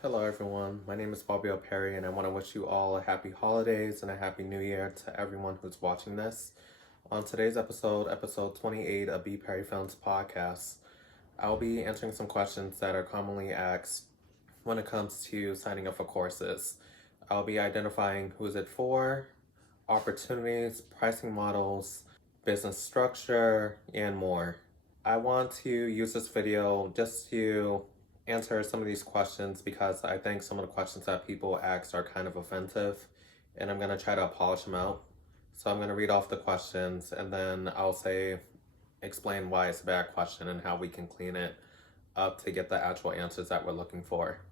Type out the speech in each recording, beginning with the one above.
Hello everyone, my name is BPerry and I want to wish you all a happy holidays and a happy new year to everyone who's watching this. On today's episode 28 of BPerryFilms podcast, I'll be answering some questions that are commonly asked when it comes to signing up for courses. I'll be identifying who is it for, opportunities, pricing models, business structure, and more. I want to use this video just to answer some of these questions because I think some of the questions that people ask are kind of offensive, and I'm going to try to polish them out. So I'm going to read off the questions and then I'll explain why it's a bad question and how we can clean it up to get the actual answers that we're looking for.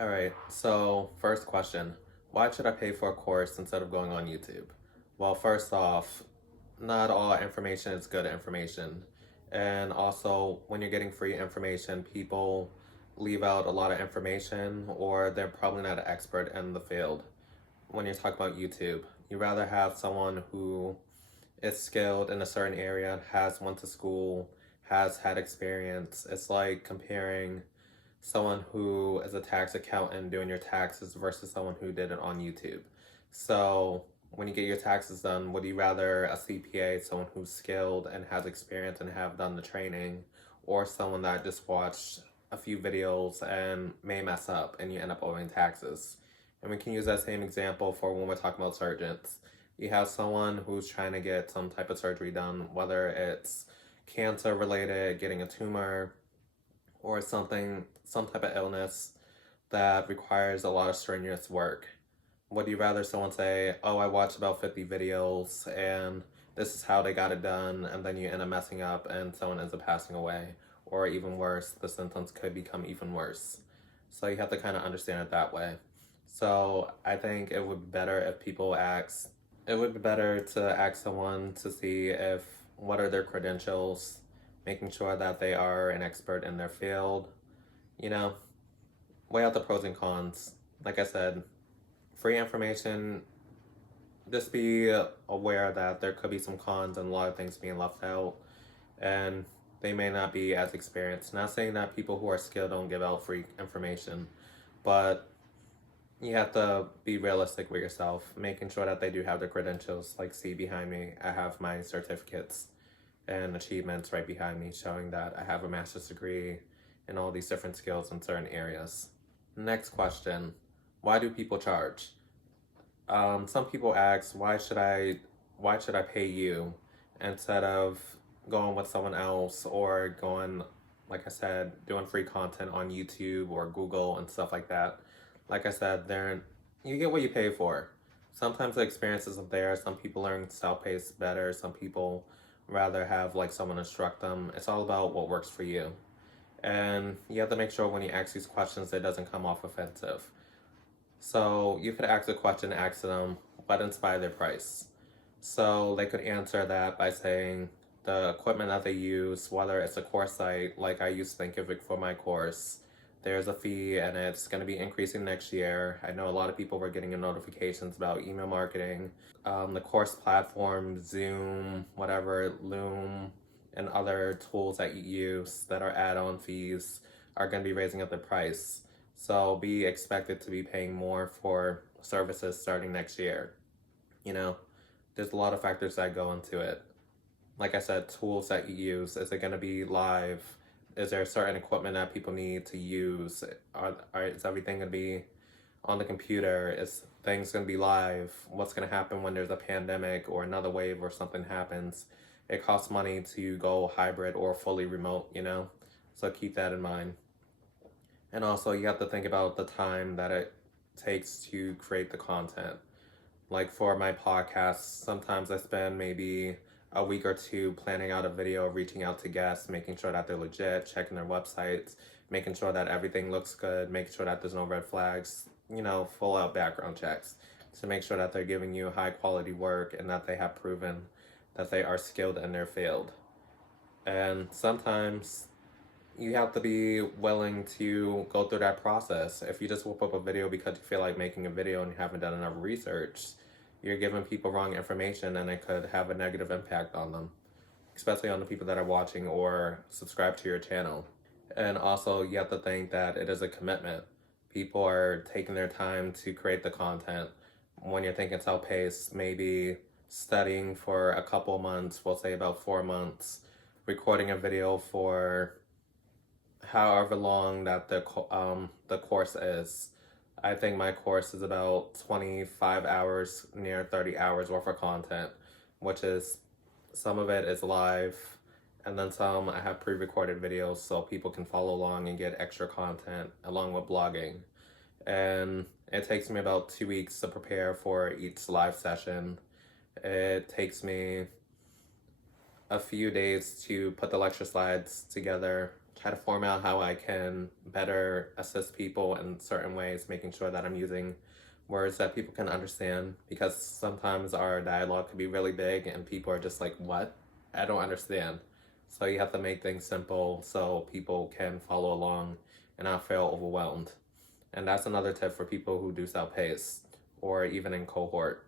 All right, so first question, why should I pay for a course instead of going on YouTube? Well, first off, not all information is good information. And also, when you're getting free information, people leave out a lot of information or they're probably not an expert in the field. When you're talking about YouTube, you rather have someone who is skilled in a certain area, has went to school, has had experience. It's like comparing someone who is a tax accountant doing your taxes versus someone who did it on YouTube. So when you get your taxes done, would you rather a CPA, someone who's skilled and has experience and have done the training, or someone that just watched a few videos and may mess up and you end up owing taxes? And we can use that same example for when we're talking about surgeons. You have someone who's trying to get some type of surgery done, whether it's cancer related, getting a tumor, or some type of illness that requires a lot of strenuous work. Would you rather someone say, oh, I watched about 50 videos and this is how they got it done, and then you end up messing up and someone ends up passing away, or even worse, the symptoms could become even worse. So you have to kind of understand it that way. So I think it would be better if it would be better to ask someone to see what are their credentials, making sure that they are an expert in their field, weigh out the pros and cons. Like I said, free information, just be aware that there could be some cons and a lot of things being left out, and they may not be as experienced. Not saying that people who are skilled don't give out free information, but you have to be realistic with yourself, making sure that they do have the credentials. Like, see behind me, I have my certificates and achievements right behind me showing that I have a master's degree and all these different skills in certain areas. Next question, why do people charge? Some people ask, why should I pay you instead of going with someone else or going, like I said, doing free content on YouTube or Google and stuff like that. Like I said, you get what you pay for. Sometimes the experience isn't there. Some people learn self-paced better. Some people rather have like someone instruct them. It's all about what works for you. And you have to make sure when you ask these questions, it doesn't come off offensive. So you could ask a question, ask them what inspired their price. So they could answer that by saying the equipment that they use, whether it's a course site, like I use Thinkific for my course, there's a fee and it's going to be increasing next year. I know a lot of people were getting notifications about email marketing. The course platform, Zoom, whatever, Loom, and other tools that you use that are add-on fees are going to be raising up the price. So be expected to be paying more for services starting next year. There's a lot of factors that go into it. Like I said, tools that you use, is it going to be live? Is there certain equipment that people need to use? Is everything going to be on the computer? Is things going to be live? What's going to happen when there's a pandemic or another wave or something happens? It costs money to go hybrid or fully remote, So keep that in mind. And also you have to think about the time that it takes to create the content. Like for my podcast, sometimes I spend maybe a week or two planning out a video, reaching out to guests, making sure that they're legit, checking their websites, making sure that everything looks good, making sure that there's no red flags, full out background checks to make sure that they're giving you high quality work and that they have proven that they are skilled in their field. And sometimes you have to be willing to go through that process. If you just whip up a video because you feel like making a video and you haven't done enough research, you're giving people wrong information and it could have a negative impact on them, especially on the people that are watching or subscribe to your channel. And also, you have to think that it is a commitment. People are taking their time to create the content. When you're thinking self-paced, maybe studying for a couple months, we'll say about 4 months, recording a video for however long that the course is. I think my course is about 25 hours, near 30 hours worth of content, which is, some of it is live, and then some I have pre-recorded videos so people can follow along and get extra content along with blogging. And it takes me about 2 weeks to prepare for each live session. It takes me a few days to put the lecture slides together, try to format how I can better assist people in certain ways, making sure that I'm using words that people can understand, because sometimes our dialogue could be really big and people are just like, what? I don't understand. So you have to make things simple so people can follow along and not feel overwhelmed. And that's another tip for people who do self-paced or even in cohort,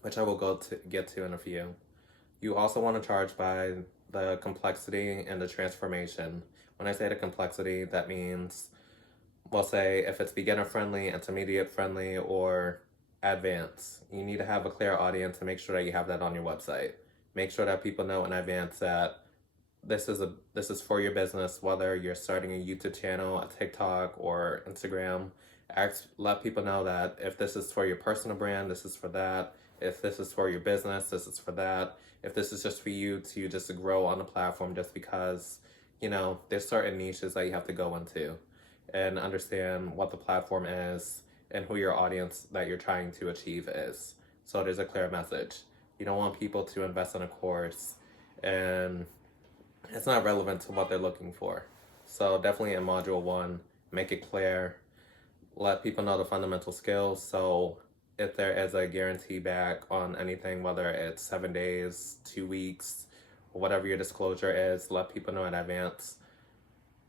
which I will get to in a few. You also want to charge by the complexity and the transformation. When I say the complexity, that means, we'll say if it's beginner friendly, intermediate friendly, or advanced. You need to have a clear audience and make sure that you have that on your website. Make sure that people know in advance that this is for your business, whether you're starting a YouTube channel, a TikTok, or Instagram. Let people know that if this is for your personal brand, this is for that. If this is for your business, this is for that. If this is just for you to just grow on the platform just because, there's certain niches that you have to go into and understand what the platform is and who your audience that you're trying to achieve is. So there's a clear message. You don't want people to invest in a course and it's not relevant to what they're looking for. So definitely in module 1, make it clear, let people know the fundamental skills. So if there is a guarantee back on anything, whether it's 7 days, 2 weeks, or whatever your disclosure is, let people know in advance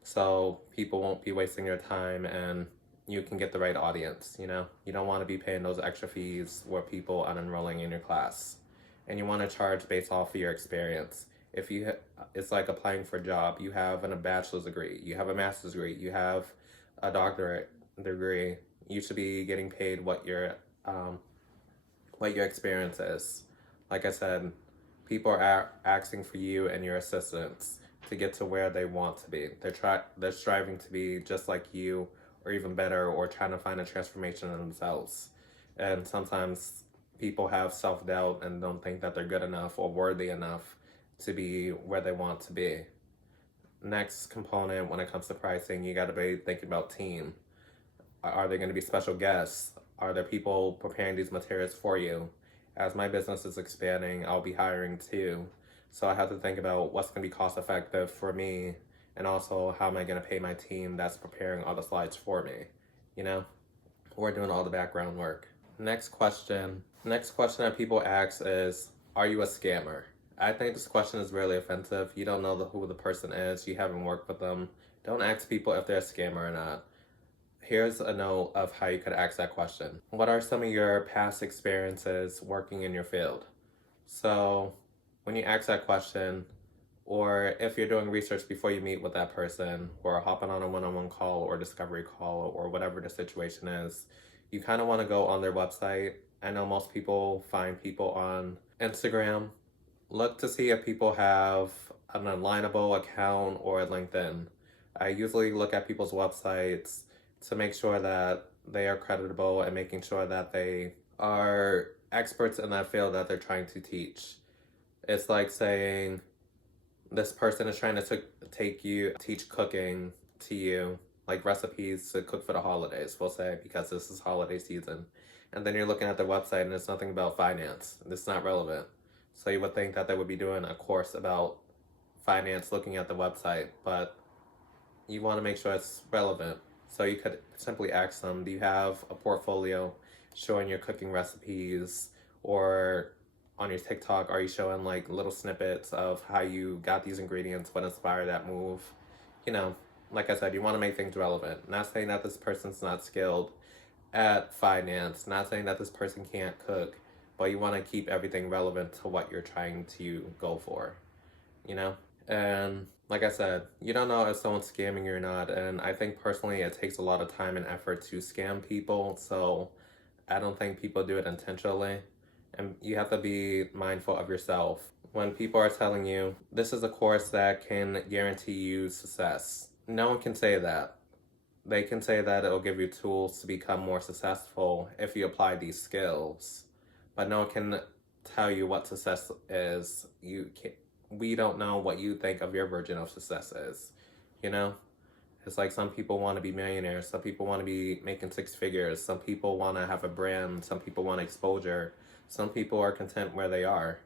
so people won't be wasting your time and you can get the right audience. You don't want to be paying those extra fees where people are unenrolling in your class. And you want to charge based off of your experience. It's like applying for a job. You have a bachelor's degree, you have a master's degree, you have a doctorate degree. You should be getting paid what your experience is. Like I said, people are asking for you and your assistance to get to where they want to be. They're striving to be just like you, or even better, or trying to find a transformation in themselves. And sometimes people have self-doubt and don't think that they're good enough or worthy enough to be where they want to be. Next component when it comes to pricing, you got to be thinking about team. Are there going to be special guests? Are there people preparing these materials for you? As my business is expanding, I'll be hiring too. So I have to think about what's going to be cost effective for me, and also how am I going to pay my team that's preparing all the slides for me. We're doing all the background work. Next question that people ask is, are you a scammer? I think this question is really offensive. You don't know who the person is. You haven't worked with them. Don't ask people if they're a scammer or not. Here's a note of how you could ask that question. What are some of your past experiences working in your field? So when you ask that question, or if you're doing research before you meet with that person, or hopping on a one-on-one call or discovery call, or whatever the situation is, you kind of want to go on their website. I know most people find people on Instagram. Look to see if people have an alignable account or LinkedIn. I usually look at people's websites to make sure that they are creditable and making sure that they are experts in that field that they're trying to teach. It's like saying this person is trying to teach cooking to you, like recipes to cook for the holidays, we'll say, because this is holiday season. And then you're looking at their website and it's nothing about finance. It's not relevant. So you would think that they would be doing a course about finance looking at the website, but you want to make sure it's relevant. So you could simply ask them, do you have a portfolio showing your cooking recipes? Or on your TikTok, are you showing like little snippets of how you got these ingredients, what inspired that move? Like I said, you want to make things relevant. Not saying that this person's not skilled at finance, not saying that this person can't cook, but you want to keep everything relevant to what you're trying to go for, And like I said, you don't know if someone's scamming you or not, and I think personally it takes a lot of time and effort to scam people, so I don't think people do it intentionally. And you have to be mindful of yourself. When people are telling you, this is a course that can guarantee you success, no one can say that. They can say that it'll give you tools to become more successful if you apply these skills, but no one can tell you what success is. We don't know what you think of your version of success is, you know? It's like some people want to be millionaires, some people want to be making six figures, some people want to have a brand, some people want exposure, some people are content where they are.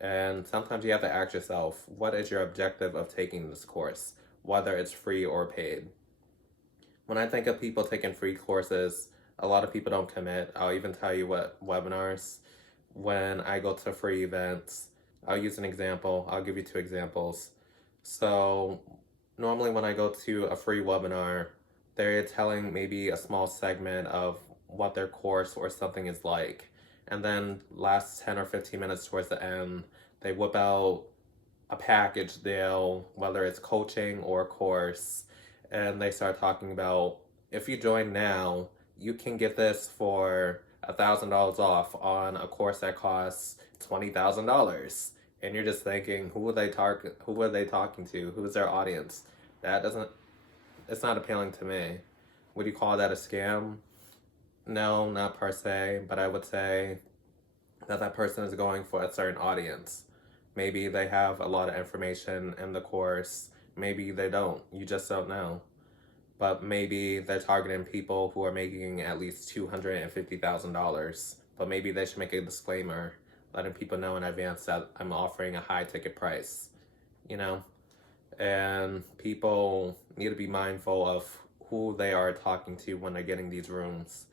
And sometimes you have to ask yourself, what is your objective of taking this course, whether it's free or paid? When I think of people taking free courses, a lot of people don't commit. I'll even tell you what webinars. When I go to free events, I'll use an example. I'll give you two examples. So normally when I go to a free webinar, they're telling maybe a small segment of what their course or something is like. And then last 10 or 15 minutes towards the end, they whip out a package deal, whether it's coaching or a course, and they start talking about, if you join now, you can get this for $1,000 off on a course that costs $20,000. And you're just thinking, who are they talking to? Who's their audience? It's not appealing to me. Would you call that a scam? No, not per se, but I would say that person is going for a certain audience. Maybe they have a lot of information in the course. Maybe they don't. You just don't know. But maybe they're targeting people who are making at least $250,000. But maybe they should make a disclaimer, letting people know in advance that I'm offering a high ticket price, you know? And people need to be mindful of who they are talking to when they're getting these rooms.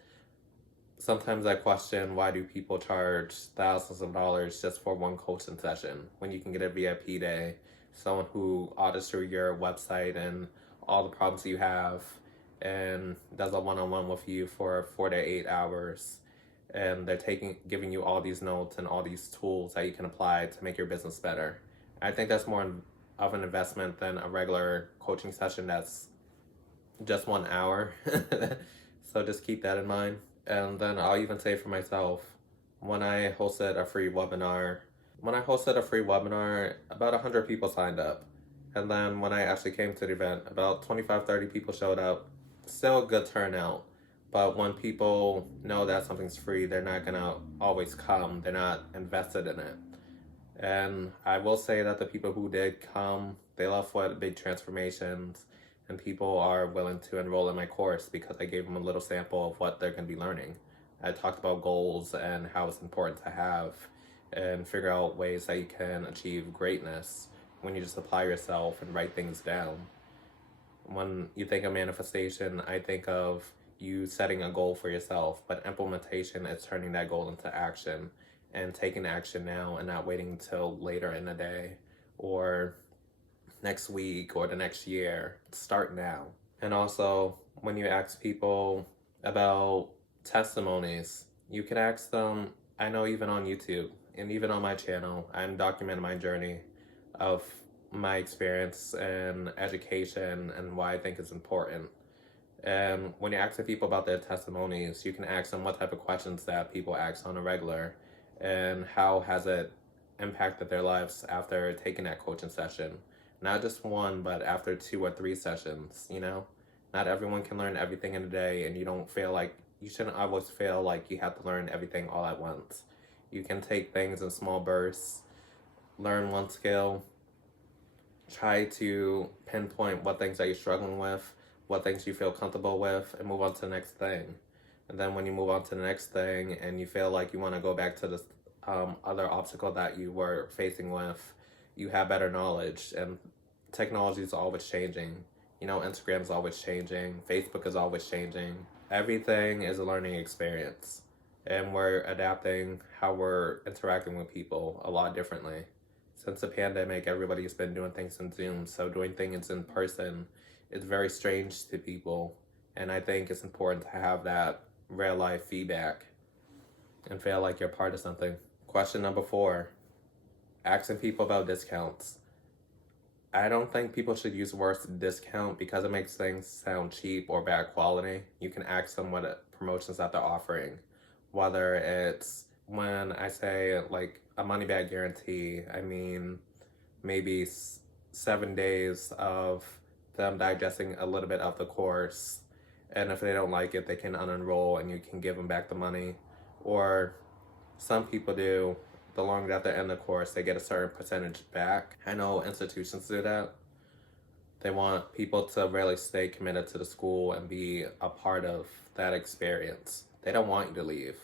Sometimes I question, why do people charge thousands of dollars just for one coaching session when you can get a VIP day, someone who audits through your website and all the problems you have and does a one-on-one with you for 4 to 8 hours, and they're giving you all these notes and all these tools that you can apply to make your business better. I think that's more of an investment than a regular coaching session that's just 1 hour. So just keep that in mind. And then I'll even say for myself, when I hosted a free webinar, about 100 people signed up. And then when I actually came to the event, about 25, 30 people showed up. Still a good turnout. But when people know that something's free, they're not gonna always come. They're not invested in it. And I will say that the people who did come, they left with big transformations, and people are willing to enroll in my course because I gave them a little sample of what they're going to be learning. I talked about goals and how it's important to have and figure out ways that you can achieve greatness when you just apply yourself and write things down. When you think of manifestation, I think of you setting a goal for yourself, but implementation is turning that goal into action and taking action now and not waiting until later in the day or next week or the next year. Start now. And also, when you ask people about testimonies, you can ask them. I know even on YouTube and even on my channel, I'm documenting my journey of my experience and education and why I think it's important. And when you're asking people about their testimonies, you can ask them what type of questions that people ask on a regular and how has it impacted their lives after taking that coaching session. Not just one, but after 2 or 3 sessions, you know? Not everyone can learn everything in a day, and you shouldn't always feel like you have to learn everything all at once. You can take things in small bursts, learn one skill, try to pinpoint what things that you're struggling with, what things you feel comfortable with, and move on to the next thing. And then when you move on to the next thing and you feel like you want to go back to this other obstacle that you were facing with, you have better knowledge, and technology is always changing. You know, Instagram is always changing. Facebook is always changing. Everything is a learning experience, and we're adapting how we're interacting with people a lot differently. Since the pandemic, everybody's been doing things in Zoom, so doing things in person is very strange to people, and I think it's important to have that real life feedback and feel like you're part of something. Question number 4. Asking people about discounts. I don't think people should use the word discount because it makes things sound cheap or bad quality. You can ask them what promotions that they're offering. Whether it's, when I say like a money back guarantee, I mean maybe 7 days of them digesting a little bit of the course. And if they don't like it, they can unenroll and you can give them back the money. Or some people do, the longer that they're in the course, they get a certain percentage back. I know institutions do that. They want people to really stay committed to the school and be a part of that experience. They don't want you to leave.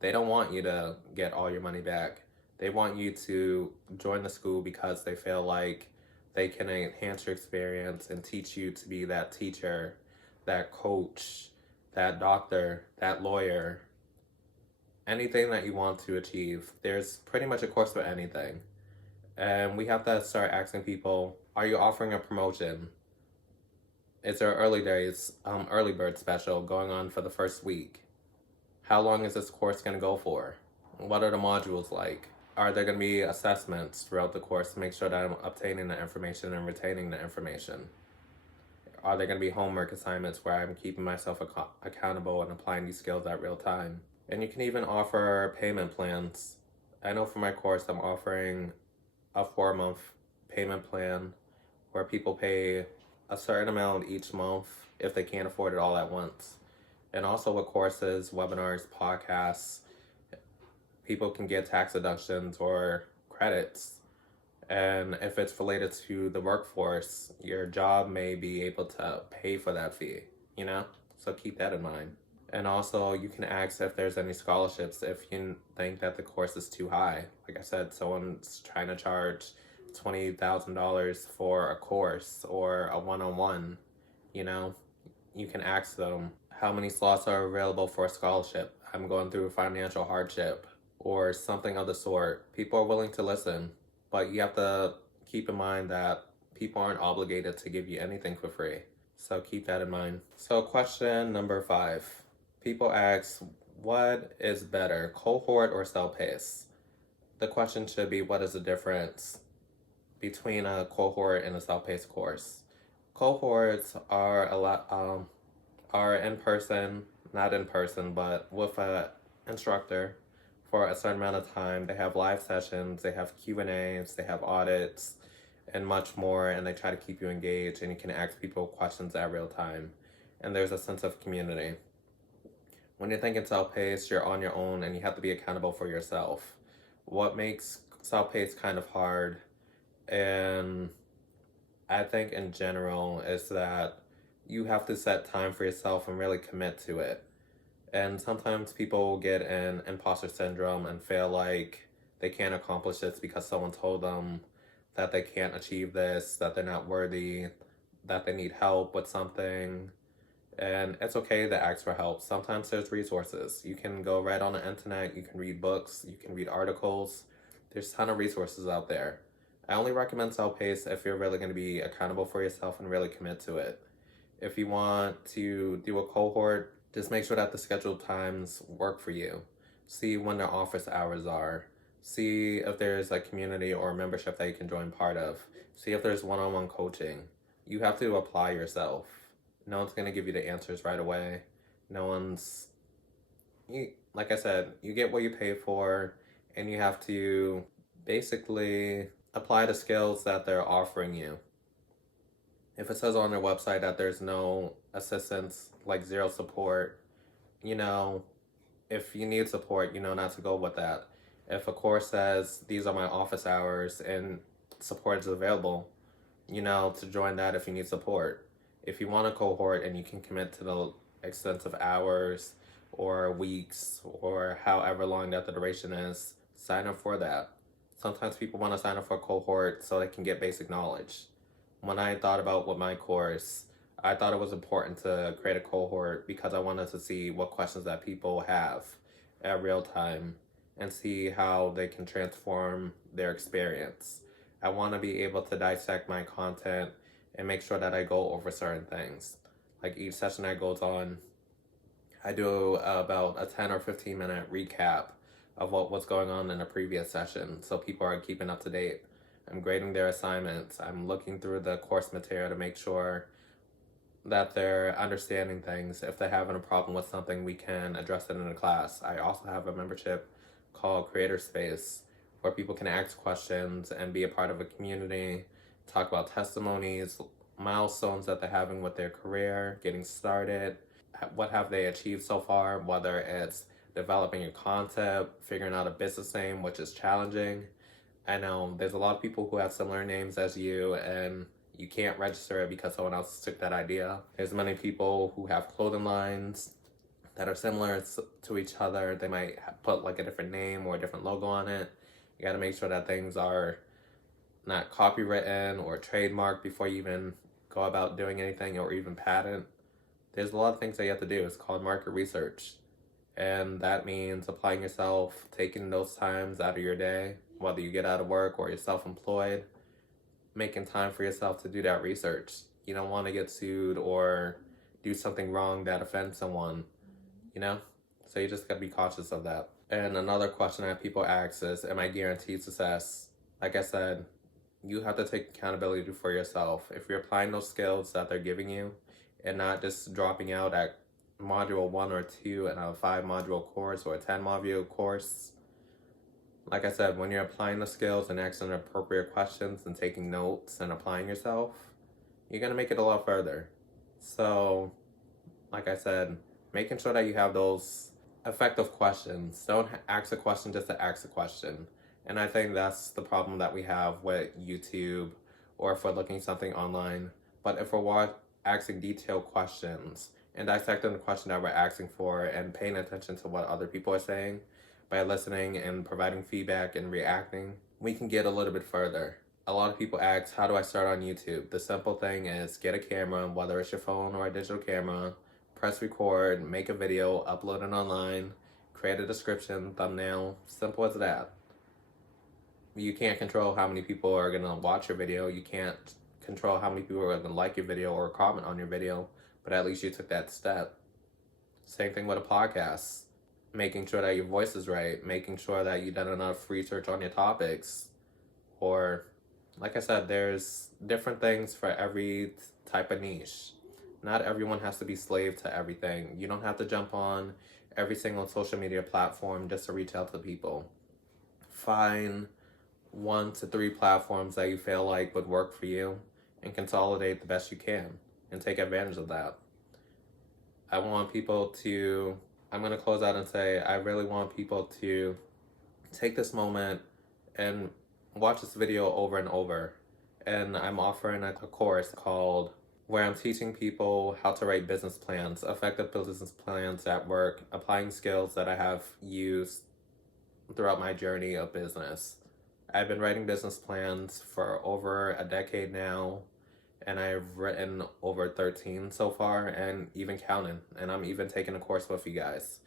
They don't want you to get all your money back. They want you to join the school because they feel like they can enhance your experience and teach you to be that teacher, that coach, that doctor, that lawyer, anything that you want to achieve. There's pretty much a course for anything. And we have to start asking people, are you offering a promotion? Is there early bird special going on for the first week? How long is this course going to go for? What are the modules like? Are there going to be assessments throughout the course to make sure that I'm obtaining the information and retaining the information? Are there going to be homework assignments where I'm keeping myself accountable and applying these skills at real time? And you can even offer payment plans. I know for my course, I'm offering a 4-month payment plan where people pay a certain amount each month if they can't afford it all at once. And also with courses, webinars, podcasts, people can get tax deductions or credits. And if it's related to the workforce, your job may be able to pay for that fee, you know? So keep that in mind. And also you can ask if there's any scholarships if you think that the course is too high. Like I said, someone's trying to charge $20,000 for a course or a one-on-one, you know? You can ask them, how many slots are available for a scholarship? I'm going through financial hardship or something of the sort. People are willing to listen, but you have to keep in mind that people aren't obligated to give you anything for free. So keep that in mind. So question number 5. People ask, what is better, cohort or self-paced? The question should be, what is the difference between a cohort and a self-paced course? Cohorts are are in person, not in person, but with an instructor for a certain amount of time. They have live sessions, they have Q&As, they have audits, and much more, and they try to keep you engaged, and you can ask people questions at real time. And there's a sense of community. When you're thinking self-paced, you're on your own, and you have to be accountable for yourself. What makes self-paced kind of hard, and I think in general, is that you have to set time for yourself and really commit to it. And sometimes people get an imposter syndrome and feel like they can't accomplish this because someone told them that they can't achieve this, that they're not worthy, that they need help with something. And it's okay to ask for help. Sometimes there's resources. You can go right on the internet, you can read books, you can read articles. There's a ton of resources out there. I only recommend self-paced if you're really going to be accountable for yourself and really commit to it. If you want to do a cohort, just make sure that the scheduled times work for you. See when their office hours are. See if there's a community or a membership that you can join part of. See if there's one-on-one coaching. You have to apply yourself. No one's going to give you the answers right away. Like I said, you get what you pay for, and you have to basically apply the skills that they're offering you. If it says on their website that there's no assistance, like zero support, if you need support, not to go with that. If a course says these are my office hours and support is available, to join that if you need support. If you want a cohort and you can commit to the extensive hours or weeks or however long that the duration is, sign up for that. Sometimes people want to sign up for a cohort so they can get basic knowledge. When I thought about with my course, I thought it was important to create a cohort because I wanted to see what questions that people have at real time and see how they can transform their experience. I want to be able to dissect my content and make sure that I go over certain things. Like each session that goes on, I do about a 10 or 15 minute recap of what was going on in the previous session so people are keeping up to date. I'm grading their assignments. I'm looking through the course material to make sure that they're understanding things. If they're having a problem with something, we can address it in a class. I also have a membership called Creator Space where people can ask questions and be a part of a community, talk about testimonies, milestones that they're having with their career, getting started, what have they achieved so far, whether it's developing your concept, figuring out a business name, which is challenging. I know there's a lot of people who have similar names as you, and you can't register it because someone else took that idea. There's many people who have clothing lines that are similar to each other. They might put like a different name or a different logo on it. You got to make sure that things are not copywritten or trademarked before you even go about doing anything, or even patent. There's a lot of things that you have to do. It's called market research. And that means applying yourself, taking those times out of your day, whether you get out of work or you're self-employed, making time for yourself to do that research. You don't want to get sued or do something wrong that offends someone, you know? So you just got to be cautious of that. And another question that people ask is, am I guaranteed success? Like I said, you have to take accountability for yourself. If you're applying those skills that they're giving you and not just dropping out at module 1 or 2 in a 5-module course or a 10-module course, like I said, when you're applying the skills and asking appropriate questions and taking notes and applying yourself, you're going to make it a lot further. So, like I said, making sure that you have those effective questions. Don't ask a question just to ask a question. And I think that's the problem that we have with YouTube, or if we're looking something online. But if we're asking detailed questions and dissecting the question that we're asking for and paying attention to what other people are saying, by listening and providing feedback and reacting, we can get a little bit further. A lot of people ask, how do I start on YouTube? The simple thing is get a camera, whether it's your phone or a digital camera, press record, make a video, upload it online, create a description, thumbnail, simple as that. You can't control how many people are going to watch your video. You can't control how many people are going to like your video or comment on your video, but at least you took that step. Same thing with a podcast. Making sure that your voice is right, making sure that you've done enough research on your topics. Or, like I said, there's different things for every type of niche. Not everyone has to be slave to everything. You don't have to jump on every single social media platform just to reach out to people. Find 1 to 3 platforms that you feel like would work for you and consolidate the best you can and take advantage of that. I'm going to close out and say, I really want people to take this moment and watch this video over and over. And I'm offering a course called, where I'm teaching people how to write business plans, effective business plans at work, applying skills that I have used throughout my journey of business. I've been writing business plans for over a decade now, and I've written over 13 so far, and even counting. And I'm even taking a course with you guys.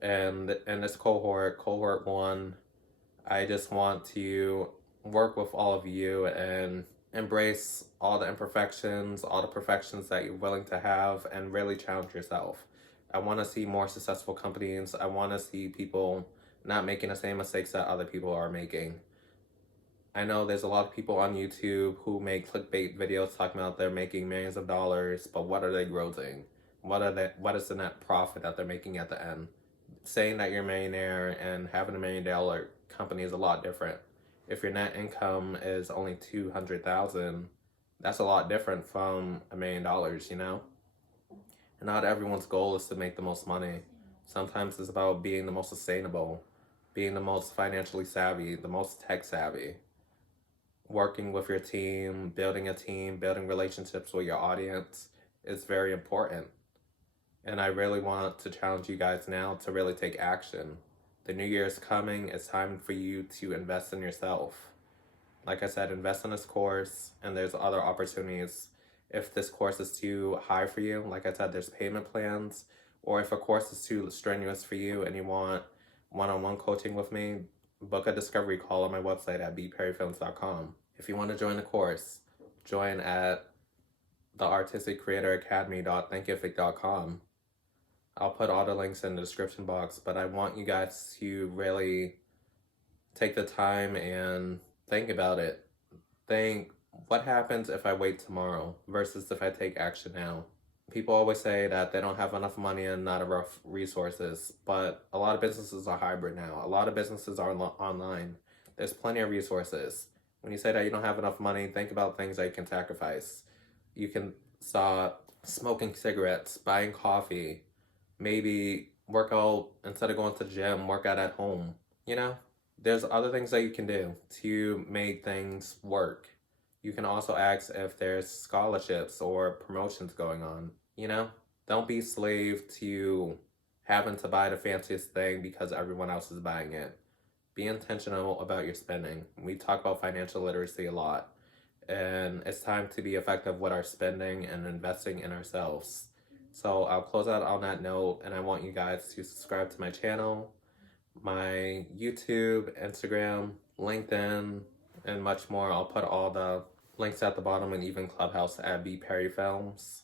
And in this cohort 1, I just want to work with all of you and embrace all the imperfections, all the perfections that you're willing to have, and really challenge yourself. I want to see more successful companies. I want to see people not making the same mistakes that other people are making. I know there's a lot of people on YouTube who make clickbait videos talking about they're making millions of dollars, but what are they grossing? What is the net profit that they're making at the end? Saying that you're a millionaire and having $1 million company is a lot different. If your net income is only $200,000, that's a lot different from $1 million, you know? And not everyone's goal is to make the most money. Sometimes it's about being the most sustainable, being the most financially savvy, the most tech savvy. Working with your team, building relationships with your audience is very important. And I really want to challenge you guys now to really take action. The new year is coming. It's time for you to invest in yourself. Like I said, invest in this course, and there's other opportunities. If this course is too high for you, like I said, there's payment plans. Or if a course is too strenuous for you and you want one-on-one coaching with me, book a discovery call on my website at BPerryFilms.com. If you want to join the course, join at theartisticreatoracademy.thinkific.com. I'll put all the links in the description box, but I want you guys to really take the time and think about it. Think, what happens if I wait tomorrow versus if I take action now? People always say that they don't have enough money and not enough resources, but a lot of businesses are hybrid now. A lot of businesses are online. There's plenty of resources. When you say that you don't have enough money, think about things that you can sacrifice. You can stop smoking cigarettes, buying coffee, maybe work out instead of going to the gym, work out at home. You know, there's other things that you can do to make things work. You can also ask if there's scholarships or promotions going on. You know, don't be slave to having to buy the fanciest thing because everyone else is buying it. Be intentional about your spending. We talk about financial literacy a lot, and it's time to be effective with our spending and investing in ourselves. So I'll close out on that note, and I want you guys to subscribe to my channel, my YouTube, Instagram, LinkedIn, and much more. I'll put all the links at the bottom, and even Clubhouse at BPerryFilms.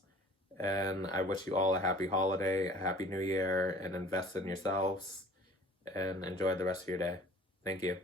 And I wish you all a happy holiday, a happy new year, and invest in yourselves, and enjoy the rest of your day. Thank you.